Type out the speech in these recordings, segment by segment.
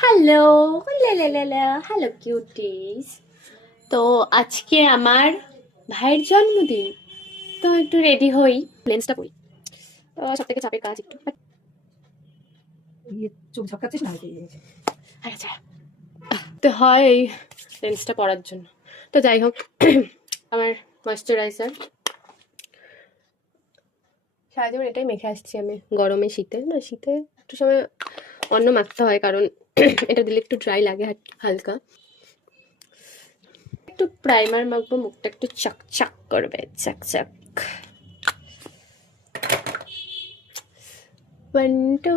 Hello, hello cuties. তো আজকে আমার ভাইয়ের জন্মদিন, তো একটু রেডি হই, লেন্সটা পরি। সব থেকে চাপের কাজ একটু। চোখ ঝপকাচ্ছিস না? আচ্ছা, তো হয় এই লেন্সটা পরার জন্য। তো যাই হোক, আমার ময়শ্চারাইজার সারা জীবন এটাই মেখে আসছি আমি, গরমে শীতে না, শীতে একটু সময় অন্য মাখতে হয়, কারণ এটা দিলে একটু ড্রাই লাগে হালকা। একটু প্রাইমার মাখবো, মুখটা একটু চকচক করবে, চকচক। 1 2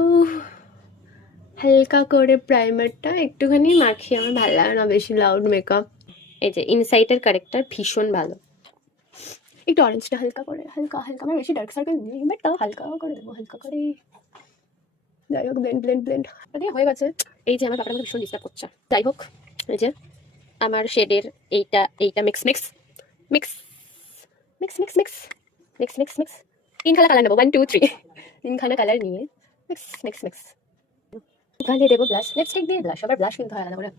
হালকা করে প্রাইমারটা একটুখানি মাখি, আমার ভালো লাগে না বেশি লাউড মেকআপ। এই যে ইনসাইটের কারেক্টার ভীষণ ভালো। একটু অরেঞ্জটা হালকা করে, হালকা হালকা, আমার বেশি ডার্ক সার্কেল নেই, বাট তাও হালকা করে দেবো, হালকা করে। যাই হোক, ব্লেন্ড ব্লেন্ড ব্লেন্ড হয়ে গেছে। এই যে আমার ব্যাপারটা আমাকে ভীষণ ডিস্টার্ব করছে। যাই হোক, এই যে আমার শেডের এইটা এইটা mix mix mix mix mix mix mix mix mix তিনখানা কালার নেবো, 1 2 3, তিনখানা কালার নিয়ে মিক্স মিক্স মিক্স। গালে দেবো ব্লাশ, লিপস্টিক দিয়ে ব্লাশ, আবার ব্লাশ কিনতে হয় আলাদা করে।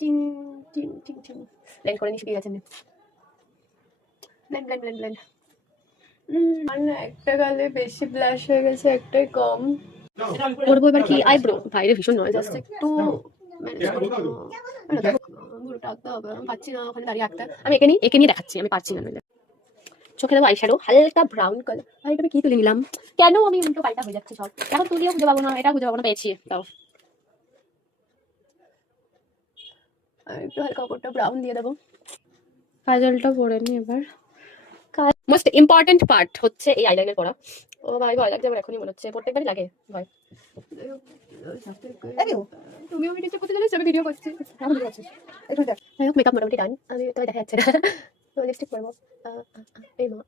টিং টিং টিং টিং ব্লেন্ড করে নিয়ে শিখে গেছেন। Blend blend blend blend. মানে একটা গালে বেশি ব্লাশ হয়ে গেছে, একটাই কম। করবো এবার কি আইব্রো, বাইরে ভীষণ নয়েজ আসছে, একটু ম্যানেজ করবো। পুরোটা আঁকতে হবে, আমি পাচ্ছি না ওখানে দাঁড়িয়ে আঁকতে। আমি একে নিয়ে দেখাচ্ছি, আমি পারছি না নইলে। চোখে দেবো আইশ্যাডো হালকা ব্রাউন কালার। আর এটা কি তুলে নিলাম, কেন আমি উল্টো পাল্টা হয়ে যাচ্ছে সব। এখন তুলিও খুঁজে পাবো না, এটা খুঁজে পাবো না, পেয়েছি তাও। আর একটু হালকা ওপরটা ব্রাউন দিয়ে দেবো। কাজলটা পরে নি এবার। মোস্ট ইম্পর্টেন্ট পার্ট হচ্ছে এই আইলাইনার পরা। ও ভাই, ভয় লাগছে আমার, এখনই মনে হচ্ছে, প্রত্যেকবারই লাগে ভয়। তুমি আমি ডিস্টার্ব করতে জানিস, আমি ভিডিও করছি। যাই হোক, মেকআপ মোটামুটি ডান, আমি তো দেখা যাচ্ছে না। লিপস্টিক পরবো। এই মা,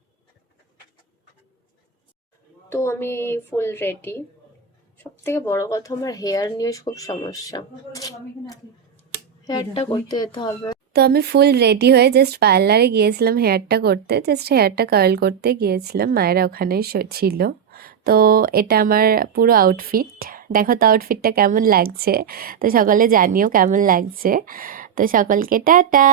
তো আমি ফুল রেডি। সব থেকে বড় কথা, আমার হেয়ার নিয়ে খুব সমস্যা, হেয়ারটা করতে যেতে হবে। তো আমি ফুল রেডি হয়ে জাস্ট পার্লারে গিয়েছিলাম হেয়ারটা করতে, জাস্ট হেয়ারটা কার্ল করতে গিয়েছিলাম, মায়েরা ওখানেই ছিল। তো এটা আমার পুরো আউটফিট, দেখো তো আউটফিটটা কেমন লাগছে, তো সকলে জানিও কেমন লাগছে। তো সকলকে টাটা।